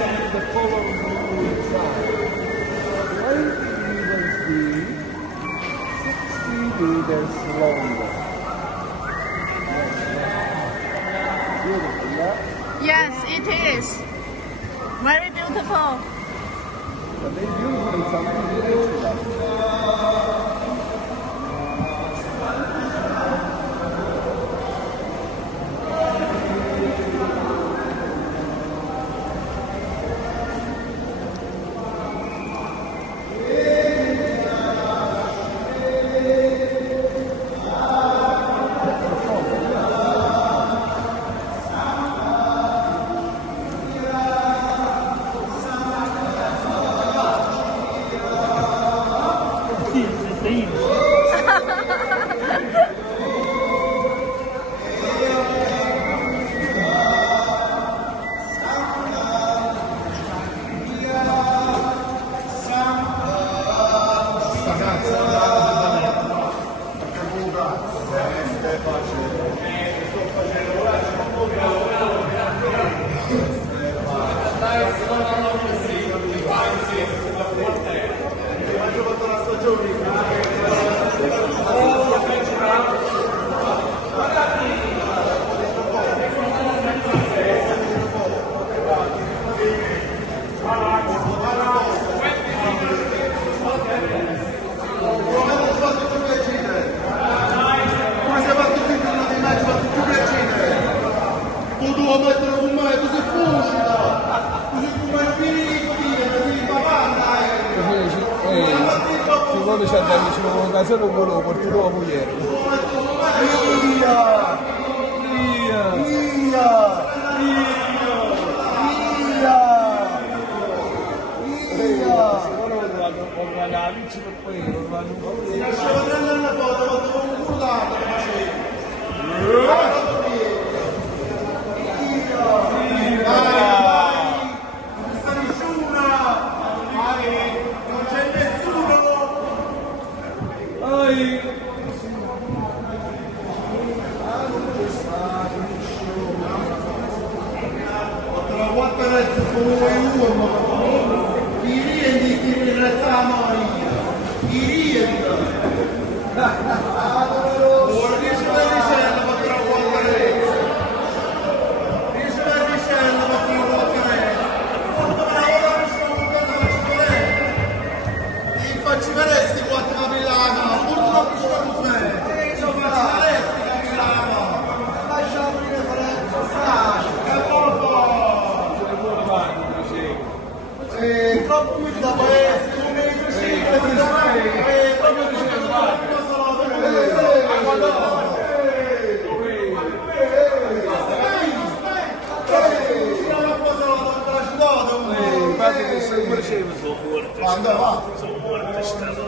the color blue inside. 20 meters deep, 60 meters longer. Beautiful, yeah? Yes, it is. Very beautiful. But they usually something ridiculous. Quando ci andiamo vicino a un'occasione non volevo portare la moglie. Via! Via! Via! Via! Via! Secondo me ho trovato la luce per poi ho trovato un po' di... Lasciamo prendere una foto, ho trovato un culato che facevi. Quando va? Sono morto, è stato...